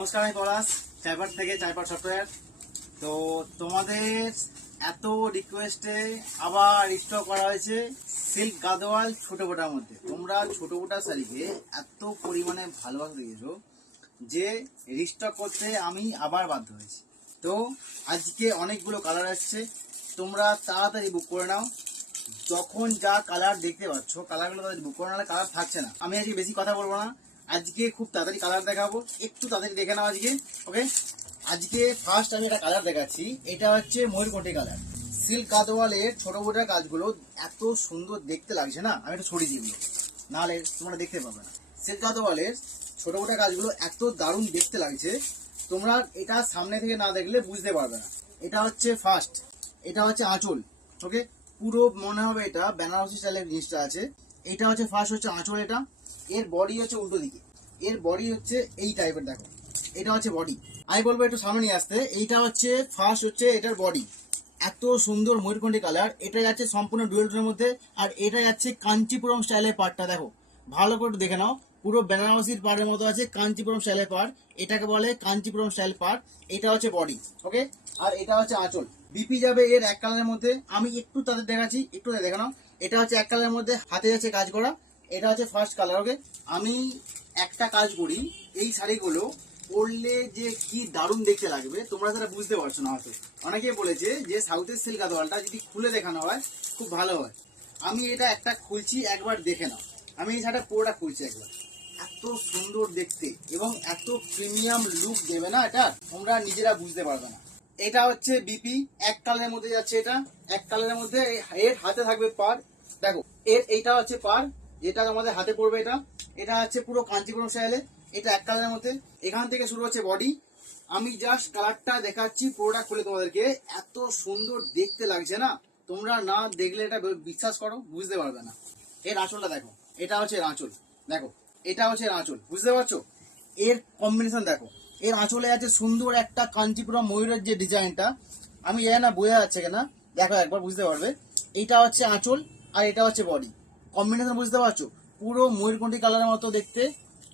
নমস্কার, আমি পলাশ চাইপার থেকে চাইপার সফটওয়্যার। তো তোমাদের এত রিকোয়েস্টে আবার স্টক করা হয়েছে সিল্ক গাদোয়াল ছোট বোটার মধ্যে। তোমরা ছোট বোটা শাড়িকে এত পরিমাণে ভালোবাসা দিয়েছো যে রিস্টক করতে আমি আবার বাধ্য হয়েছি। তো আজকে অনেকগুলো কালার আসছে, তোমরা তাড়াতাড়ি বুক করে নাও। যখন যা কালার দেখতে পাচ্ছ কালারগুলো তাড়াতাড়ি বুক করে নাহলে কালার থাকছে না। আমি আজকে বেশি কথা বলবো না, আজকে খুব তাড়াতাড়ি কালার দেখাবো, একটু তাড়াতাড়ি দেখে নাও আজকে। ওকে, আজকে ফার্স্ট আমি একটা কালার দেখাচ্ছি, এটা হচ্ছে ময়ূরকণ্ঠী কালার। সিল্ক গাদোয়ালের ছোট বোটার কাজগুলো এত সুন্দর দেখতে লাগছে না, আমি একটু ছড়িয়ে দিই নাহলে তোমরা দেখতে পাবে না। সিল্ক গাদোয়ালের ছোট বোটার কাজগুলো এত দারুণ দেখতে লাগছে, তোমরা এটা সামনে থেকে না দেখলে বুঝতে পারবে না। এটা হচ্ছে ফার্স্ট, এটা হচ্ছে আঁচল। ওকে, পুরো মনে হবে এটা বেনারসি স্টাইলের জিনিসটা আছে। এটা হচ্ছে ফার্স্ট হচ্ছে আঁচল, এটা এর বডি হচ্ছে উল্টো দিকে, এর বডি হচ্ছে এই টাইপের। দেখো এটা হচ্ছে বডি, আমি বলবো একটু সামনে নিয়ে আসতে। এইটা হচ্ছে ফার্স্ট হচ্ছে এটার বডি, এত সুন্দর ময়ূরকণ্ঠী কালার। এটা যাচ্ছে সম্পূর্ণ ডুয়েল টোনের মধ্যে, আর এটা যাচ্ছে কাঞ্চিপুরম স্টাইলের পাড়টা। দেখো ভালো করে দেখে নাও, পুরো বেনারসির পাড়ের মতো আছে, কাঞ্চিপুরম স্টাইলের পাড়, এটাকে বলে কাঞ্চিপুরম স্টাইল পাড়। এটা হচ্ছে বডি। ওকে, আর এটা হচ্ছে আঁচল। বিপি যাবে এর এক কালারের মধ্যে, আমি একটু তাদের দেখাচ্ছি, একটু দেখে নাও। এটা হচ্ছে এক কালারের মধ্যে, হাতে যাচ্ছে কাজ করা, এটা হচ্ছে ফার্স্ট কালার। ওকে, আমি একটা কাজ করি, এই শাড়িগুলো পরলে যে কি দারুণ দেখতে লাগবে তোমরা সেটা বুঝতে পারছো না হয়তো। অনেকে বলেছে যে সাউথের সিল্ক গাদোয়ালটা যদি খুলে দেখানো হয় খুব ভালো হয়। আমি এটা একটা খুলছি, একবার দেখে নাও। আমি এই শাড়িটা পুরোটা খুলছি একবার, এত সুন্দর দেখতে এবং এত প্রিমিয়াম লুক দেবে না এটা, তোমরা নিজেরা বুঝতে পারবে না। এটা হচ্ছে বিপি, এক কালারের মধ্যে যাচ্ছে, এটা এক কালারের মধ্যে। এর হাতে থাকবে পার, দেখো এইটা হচ্ছে পার যেটা আমাদের হাতে পড়বে। এটা এটা হচ্ছে পুরো কাঞ্চিপুরম স্টাইলে, এটা এক কালারের মধ্যে। এখান থেকে শুরু হচ্ছে বডি, আমি জাস্ট কালারটা দেখাচ্ছি, পুরোটা খুলে তোমাদেরকে। এত সুন্দর দেখতে লাগছে না, তোমরা না দেখলে এটা বিশ্বাস করো বুঝতে পারবে না। এর আঁচলটা দেখো, এটা হচ্ছে এর আঁচল, দেখো এটা হচ্ছে এর আঁচল, বুঝতে পারছো? এর কম্বিনেশন দেখো, এর আঁচলে আছে সুন্দর একটা কাঞ্চিপুরম ময়ূরের যে ডিজাইনটা, আমি জানি না বোঝা যাচ্ছে কিনা, দেখো একবার বুঝতে পারবে। এইটা হচ্ছে আঁচল আর এটা হচ্ছে বডি, কম্বিনেশন বুঝতে পারছো? পুরো ময়ূরকণ্ঠী কালারের মতো দেখতে।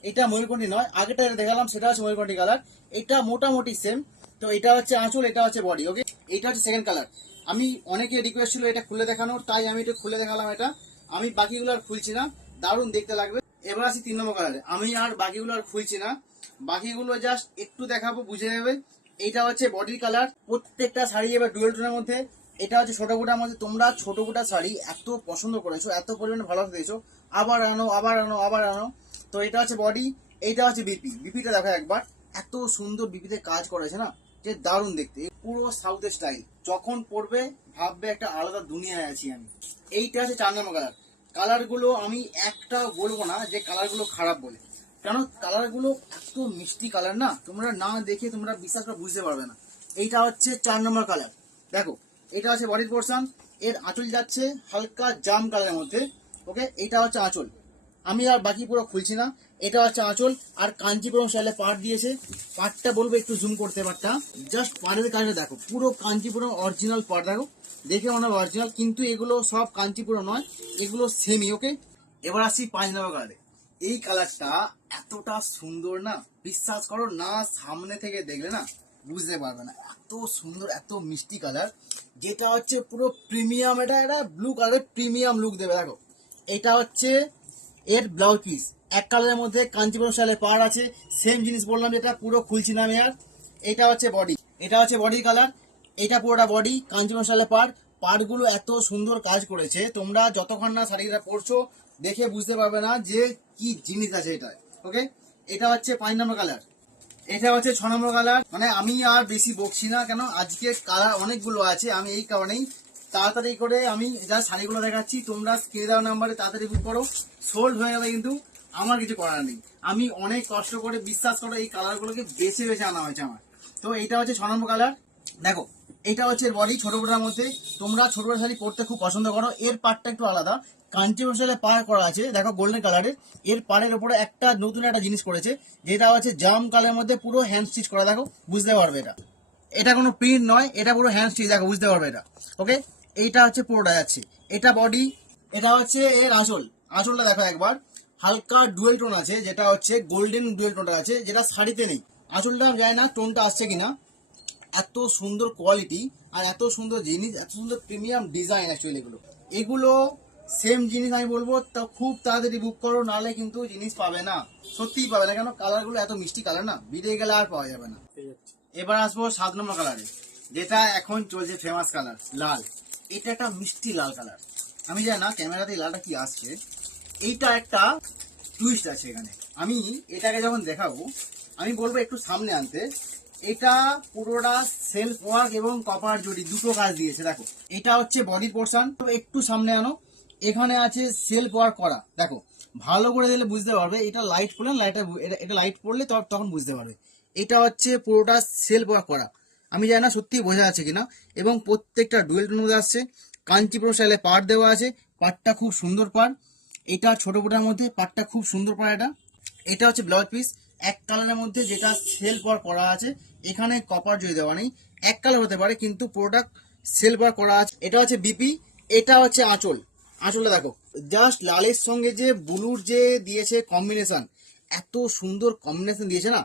এটা ময়ূরকণ্ঠী নয়, আগেটা এটা দেখালাম সেটা হচ্ছে ময়ূরকণ্ঠী কালার, এটা মোটামুটি সেম। তো এটা হচ্ছে আঁচল, এটা হচ্ছে বডি। ওকে, এটা হচ্ছে সেকেন্ড কালার। আমি অনেকে রিকোয়েস্ট ছিল এটা খুলে দেখানোর, তাই আমি এটা খুলে দেখালাম। এটা আমি বাকিগুলো আর খুলছি না, দারুণ দেখতে লাগবে। এবার আসি 3 নম্বর কালারে, আমি আর বাকিগুলো আর খুলছি না, বাকিগুলো জাস্ট একটু দেখাবো, বুঝে নেবে। এটা হচ্ছে বডির কালার, প্রত্যেকটা শাড়ি এবার ডুয়েল টোনের মধ্যে। এটা হচ্ছে ছোট গোটার মধ্যে। তোমরা ছোট গোটা শাড়ি এত পছন্দ করেছো, এত পরিমাণে ভালোবাসা দিয়েছো, আবার আনো আবার আনো আবার আনো। তো এটা হচ্ছে বডি, এইটা হচ্ছে বিপি। বিপিটা দেখো একবার, এত সুন্দর বিপিতে কাজ করেছে না, যে দারুণ দেখতে, পুরো সাউথের স্টাইল। যখন পরবে ভাববে একটা আলাদা দুনিয়ায় আছি আমি। এইটা হচ্ছে 4 নম্বর কালার। কালারগুলো আমি একটা বলবো না যে কালারগুলো খারাপ বলে, কারণ কালারগুলো এত মিষ্টি কালার না, তোমরা না দেখে তোমরা বিশ্বাস করে বুঝতে পারবে না। এইটা হচ্ছে 4 নম্বর কালার, দেখো এটা হচ্ছে বডির পোর্শন। এর আঁচল যাচ্ছে হালকা জাম কালারের মধ্যে। ওকে, এটা হচ্ছে আঁচল, আমি আর বাকি পুরো খুলছি না। এটা হচ্ছে আঁচল, আর কাঞ্চিপুরম স্টাইলে পাড় দিয়েছে। পাড়টা বলবো একটু জুম করতে, পাড়টা জাস্ট পাড়ের কাজটা দেখো, পুরো কাঞ্চিপুরম অরিজিনাল পাড়। দেখো দেখে মনে হয় অরিজিনাল, কিন্তু এগুলো সব কাঞ্চিপুরম নয়, এগুলো সেমি। ওকে, এবার আসি 5 নম্বর কালারে। এই কালারটা এতটা সুন্দর না, বিশ্বাস করো না সামনে থেকে দেখলে না বুঝতে পারবে না, এত সুন্দর এত মিষ্টি কালার, যেটা হচ্ছে পুরো প্রিমিয়াম। এটা এটা ব্লু কালারের প্রিমিয়াম লুক দেবে। দেখো এটা হচ্ছে এর ব্লাউজ পিস, এক কালারের মধ্যে কাঞ্চিপুরম স্টাইলে পাড় আছে। সেম জিনিস বললাম, যেটা পুরো খুলছি না আমি আর। এটা হচ্ছে বডি, এটা হচ্ছে বডি কালার, এটা পুরোটা বডি, কাঞ্চিপুরম স্টাইলে পাড়। পাড়গুলো এত সুন্দর কাজ করেছে, তোমরা যতক্ষণ না শাড়িটা পরছো দেখে বুঝতে পারবে না যে কি জিনিস আছে এটা। ওকে, এটা হচ্ছে 5 নম্বর কালার। এটা হচ্ছে 6 নম্বর কালার। মানে আমি আর বেশি বকছি না, কেন আজকে কালার অনেকগুলো আছে, আমি এই কারণেই তাড়াতাড়ি করে আমি যা শাড়িগুলো দেখাচ্ছি, তোমরা স্ক্রিনে দেওয়া নাম্বারে তাড়াতাড়ি বুক করো। সোল্ড হয়ে গেলে কিন্তু আমার কিছু করার নেই, আমি অনেক কষ্ট করে বিশ্বাস করো এই কালারগুলোকে বেছে বেছে আনা হয়েছে আমার। তো এইটা হচ্ছে 6 নম্বর কালার। দেখো এটা হচ্ছে বডি, ছোট বড়ার মধ্যে। তোমরা ছোট বড় শাড়ি পরতে খুব পছন্দ করো, এর পাড়টা একটু আলাদা, কাঞ্চিপুরম স্টাইলে পাড় করা আছে। দেখো গোল্ডেন কালারের, এর পাড়ের উপরে একটা নতুন একটা জিনিস করেছে, যেটা হচ্ছে জাম কালারের মধ্যে পুরো হ্যান্ড স্টিচ করা। দেখো বুঝতে পারবে এটা, এটা কোনো প্রিন্ট নয়, এটা পুরো হ্যান্ড স্টিচ, দেখো বুঝতে পারবে এটা। ওকে, এইটা হচ্ছে পুরোটা যাচ্ছে, এটা বডি। এটা হচ্ছে এর আঁচল, আঁচলটা দেখো একবার, হালকা ডুয়েল টোন আছে, যেটা হচ্ছে গোল্ডেন ডুয়েল টোনটা আছে, যেটা শাড়িতে নেই। আঁচলটা আমি জানি না টোনটা আসছে কিনা, এত সুন্দর কোয়ালিটি আর এত সুন্দর জিনিস, এত সুন্দর প্রিমিয়াম ডিজাইন। অ্যাকচুয়ালি এগুলো সেম জিনিস আমি বলবো তা খুব তাড়াতাড়ি বুক করো, নাহলে কিন্তু জিনিস পাবে না, সত্যিই পাবে না। কেন কালারগুলো এত মিষ্টি কালার না, বেরিয়ে গেলে আর পাওয়া যাবে না। এবার আসবো 7 নম্বর কালারে, যেটা এখন চলছে ফেমাস কালার, লাল। এটা একটা মিষ্টি লাল কালার। আমি জানি না ক্যামেরাতে লালটা কি আসছে, এইটা একটা টুইস্ট আছে এখানে। আমি এটাকে যখন দেখাবো আমি বলবো একটু সামনে আনতে। এটা পুরোটা সেলফ ওয়ার্ক এবং কপার জড়ি দুটো কাজ দিয়েছে। দেখো এটা হচ্ছে বডি পোর্শন, একটু সামনে আনো। এখানে আছে সেলফ ওয়ার্ক করা, দেখো ভালো করে দিলে বুঝতে পারবে। এটা লাইট পড়লে এটা লাইট পড়লে তখন বুঝতে পারবে। এটা হচ্ছে পুরোটা সেলফ ওয়ার্ক করা। আমি জানি না সত্যি বোঝা যাচ্ছে কিনা। এবং প্রত্যেকটা ডুয়েল টোন মধ্যে আসছে, কাঞ্চিপুরম স্টাইলে পাড় দেওয়া আছে, পাড়টা খুব সুন্দর পাড়। এটা ছোট বোটার মধ্যে পাড়টা খুব সুন্দর পাড়। এটা হচ্ছে ব্লাউজ পিস এক কালারের মধ্যে, যেটা সেলফ ওয়ার্ক করা আছে। এখানে কপার জড়ি দেওয়া নেই, এক কালার হতে পারে কিন্তু প্রোডাক্ট সেলফ ওয়ার্ক করা আছে। এটা হচ্ছে বিপি, এটা হচ্ছে আঁচল। আঁচলটা দেখো, জাস্ট লালের সঙ্গে যে ব্লুর যে দিয়েছে কম্বিনেশন, এত সুন্দর কম্বিনেশন দিয়েছে না,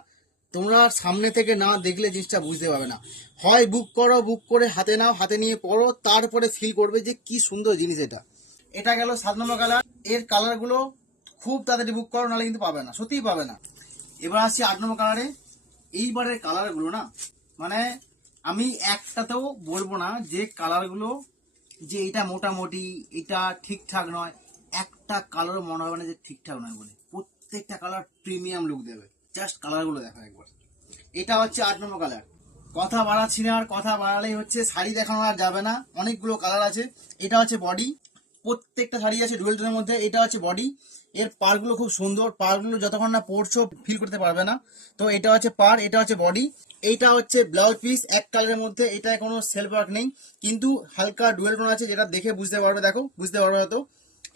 তোমরা সামনে থেকে না দেখলে জিনিসটা বুঝতে পারবে না। হয় বুক করো, বুক করে হাতে নাও, হাতে নিয়ে পড়ো, তারপরে ফিল করবে যে কি সুন্দর জিনিস এটা। এটা গেল 7 নম্বর কালার। এর কালারগুলো খুব তাড়াতাড়ি বুক করো, নাহলে কিন্তু পাবে না, সত্যিই পাবে না। এবার আসছি 8 নম্বর কালারে। এইবারের কালারগুলো না, মানে আমি একটাতেও বলবো না যে কালারগুলো যে এটা মোটামুটি, এটা ঠিকঠাক নয়। একটা কালারও মনে হবে না যে ঠিকঠাক নয় বলে, প্রত্যেকটা কালার প্রিমিয়াম লুক দেবে। জাস্ট কালারগুলো দেখো একবার। এটা হচ্ছে 8 নম্বর কালার। কথা বাড়াচ্ছি না, আর কথা বাড়ালেই হচ্ছে শাড়ি দেখানো আর যাবে না, অনেকগুলো কালার আছে। এটা হচ্ছে বডি, প্রত্যেকটা শাড়ি আছে ডুয়েল টোনের মধ্যে। এটা হচ্ছে বডি, এর পাড়গুলো খুব সুন্দর, পাড়গুলো যতক্ষণ না পরছো ফিল করতে পারবে না। তো এটা হচ্ছে পাড়, এটা হচ্ছে বডি। এইটা হচ্ছে ব্লাউজ পিস এক কালারের মধ্যে। এটায় কোনো সেলফ ওয়ার্ক নেই, কিন্তু হালকা ডুয়েল টোন আছে, যেটা দেখে বুঝতে পারবে, দেখো বুঝতে পারবে হয়তো।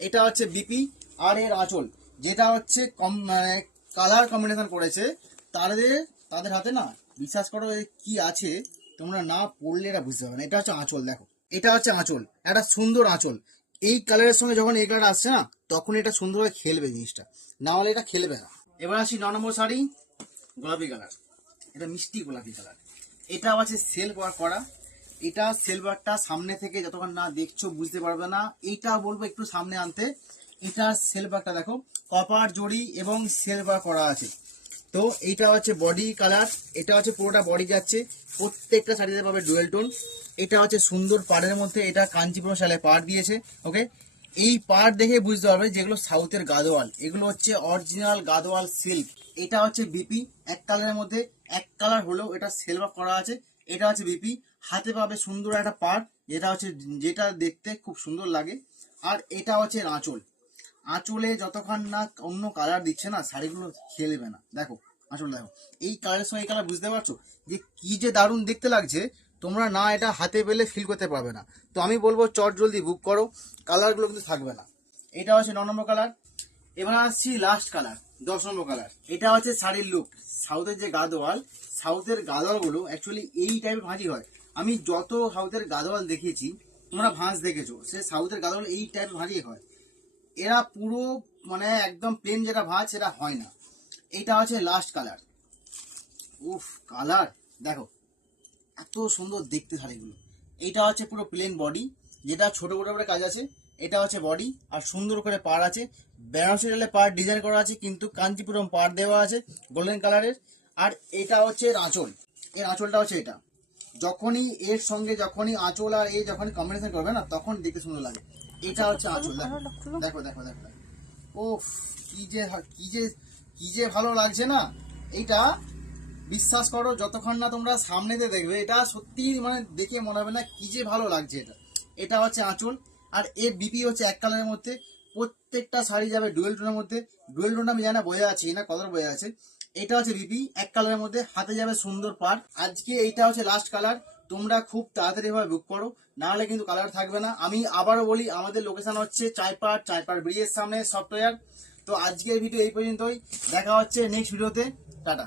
এটা হচ্ছে বিপি, আর এর আঁচল যেটা হচ্ছে কালার কম্বিনেশন করেছে। তাদের হাতে না, বিশ্বাস করো কি আছে, তোমরা না পড়লে এটা বুঝতে পারবে না। এটা হচ্ছে আঁচল, দেখো এটা হচ্ছে আঁচল, একটা সুন্দর আঁচল। এই কালারের সঙ্গে যখন এই কালার আসছে না, তখন এটা সুন্দরভাবে খেলবে জিনিসটা, না হলে এটা খেলবে না। এবার আসি 9 নম্বর শাড়ি, গোলাপি কালার। এটা মিষ্টি গোলাপি কালার। এটা আছে সেলফ ওয়ার্ক করা। এটা সেলফ ওয়ার্কটা সামনে থেকে যতক্ষণ না দেখছো বুঝতে পারবে না। এইটা বলবো একটু সামনে আনতে। এটা সেলফ ওয়ার্কটা দেখো, কপার জড়ি এবং সেলফ ওয়ার্ক করা আছে। তো এইটা হচ্ছে বডি কালার, এটা হচ্ছে পুরোটা বডি যাচ্ছে, প্রত্যেকটা শাড়িতে পাবে ডুয়েল টোন। এটা হচ্ছে সুন্দর পাড়ের মধ্যে, এটা কাঞ্চিপুরম শালে পাড় দিয়েছে। ওকে, এই পাড় দেখে বুঝতে পারবে যেগুলো সাউথের গাদোয়াল, এগুলো হচ্ছে অরিজিনাল গাদোয়াল সিল্ক। এটা হচ্ছে বিপি এক কালারের মধ্যে, এক কালার হলেও এটা সেলফ করা আছে। এটা হচ্ছে বিপি, হাতে পাবে সুন্দর একটা পাড়, যেটা দেখতে খুব সুন্দর লাগে। আর এটা হচ্ছে আঁচল। আঁচলে যতক্ষণ না অন্য কালার দিচ্ছে না, শাড়িগুলো খেলবে না। দেখো আঁচল দেখো, এই কালারের সঙ্গে এই কালার বুঝতে পারছো যে কি যে দারুণ দেখতে লাগছে। তোমরা না এটা হাতে পেলে ফিল করতে পারবে না। তো আমি বলবো চট জলদি বুক করো, কালারগুলো কিন্তু থাকবে না। এটা হচ্ছে 9 নম্বর কালার। এবার আসছি লাস্ট কালার, 10 নম্বর কালার। এটা হচ্ছে শাড়ির লুক। সাউথের যে গাদোয়াল, সাউথের গাদোয়ালগুলো অ্যাকচুয়ালি এই টাইপের ভাঁজি হয়। আমি যত সাউথের গাদোয়াল দেখেছি, তোমরা ভাঁজ দেখেছো, সে সাউথের গাদোয়াল এই টাইপের ভাঁজি হয়। এরা পুরো মানে একদম প্লেন যেটা ভাঁজ সেটা হয় না। এটা হচ্ছে লাস্ট কালার। উফ, কালার দেখো এত সুন্দর দেখতে শাড়িগুলো। এইটা হচ্ছে পুরো প্লেন বডি, যেটা ছোট বড় করে কাজ আছে। এটা হচ্ছে বডি, আর সুন্দর করে পাড় আছে, বেনারসি ডালে পাড় ডিজাইন করা আছে, কিন্তু কাঞ্চিপুরম পাড় দেওয়া আছে গোল্ডেন কালারের। আর এটা হচ্ছে এর আঁচল, এর আঁচলটা হচ্ছে এটা। যখনই এর সঙ্গে যখনই আঁচল আর এই যখনই কম্বিনেশন করবে না, তখন দেখতে সুন্দর লাগে। এটা হচ্ছে আঁচল, দেখো দেখো দেখো দেখো। ওফ, কি যে কি যে কি যে ভালো লাগছে না এইটা। বিশ্বাস করো যতক্ষণ না তোমরা সামনেতে দেখবে, এটা সত্যি মানে দেখে মনে হবে না কি যে ভালো লাগছে এটা। এটা হচ্ছে আঁচল, আর এর বিপি হচ্ছে এক কালারের মধ্যে। প্রত্যেকটা শাড়ি যাবে ডুয়েল টোনের মধ্যে। ডুয়েল টোনটা আমি জানা বোঝা আছে না, কত বোঝা আছে। এটা হচ্ছে বিপি এক কালারের মধ্যে, হাতে যাবে সুন্দর পাড়। আজকে এইটা হচ্ছে লাস্ট কালার। তোমরা খুব তাড়াতাড়ি ভাবে বুক করো, না হলে কিন্তু কালার থাকবে না। আমি আবারও বলি, আমাদের লোকেশন হচ্ছে চাইপাড় ব্রিজের সামনে সফটওয়্যার। তো আজকের ভিডিও এই পর্যন্তই, দেখা হচ্ছে নেক্সট ভিডিওতে। টাটা।